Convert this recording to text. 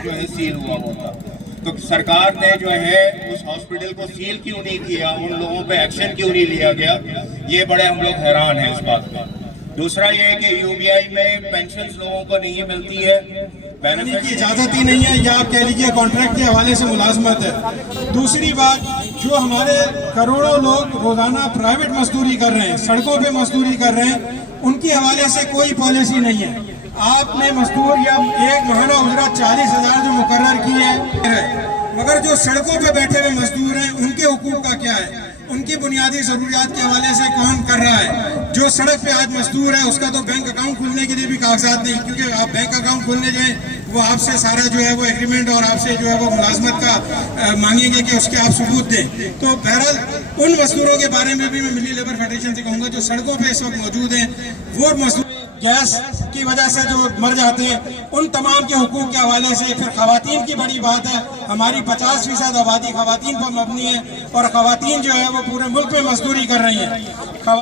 जो है सील हुआ होता, तो सरकार ने जो है उस हॉस्पिटल को सील क्यों नहीं किया, उन लोगों पे एक्शन क्यों नहीं लिया गया, ये बड़े हम लोग हैरान हैं इस बात पर। दूसरा ये है कि यूबीआई में पेंशन लोगों को नहीं मिलती है, बेनिफिट की इजाज़त ही नहीं है, या आप कह लीजिए कॉन्ट्रैक्ट के हवाले से मुलाजमत है। दूसरी बात, जो हमारे करोड़ों लोग रोज़ाना प्राइवेट मजदूरी कर रहे हैं, सड़कों पे मजदूरी कर रहे हैं, उनके हवाले से कोई पॉलिसी नहीं है। आपने मजदूर या एक माहाना उजरत 40,000 जो मुकर्रर की है, मगर जो सड़कों पे बैठे हुए मजदूर हैं उनके हुकूक का क्या है, उनकी बुनियादी ज़रूरियात के हवाले से कौन कर रहा है? जो सड़क पे आज मजदूर है उसका तो बैंक अकाउंट खुलने के लिए भी कागजात नहीं, क्योंकि आप बैंक अकाउंट खोलने जाएं वो आपसे सारा जो है वो एग्रीमेंट और आपसे जो है वो मुलाजमत का मांगेंगे कि उसके आप सबूत दें। तो बहरहाल उन मजदूरों के बारे में भी मैं मिली लेबर फेडरेशन से कहूँगा जो सड़कों पर इस वक्त मौजूद हैं, वो मजदूर गैस की वजह से जो मर जाते हैं, उन तमाम के हुकूक के हवाले से। फिर खवातीन की बड़ी बात है, हमारी 50% आबादी खवातीन पर मबनी है और खवातीन जो है वो पूरे मुल्क में मजदूरी कर रही हैं।